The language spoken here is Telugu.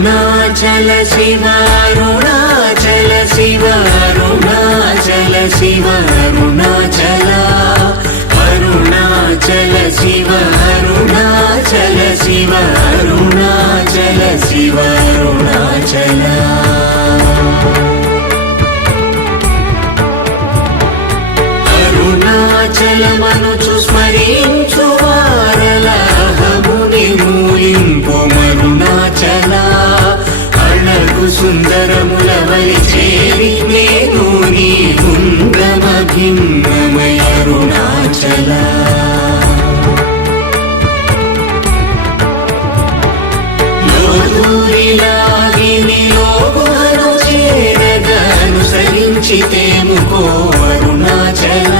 అరుణాచల శివ అరుణాచల శివ అరుణాచల శివ అరుణాచల అరుణాచల శివ అరుణాచల శివ అరుణాచల శివ అరుణాచల అరుణాచలమనుచు స్మరించు వారలహముని మూలింపు మరుణాచల అళగు సుందరముల వలి చేరి నేను నీ గుండ్రమ భిన్నమయ అరుణాచల లోదూరిలాగిని లోగుహను చేరగా అనుసరించితేముకో అరుణాచల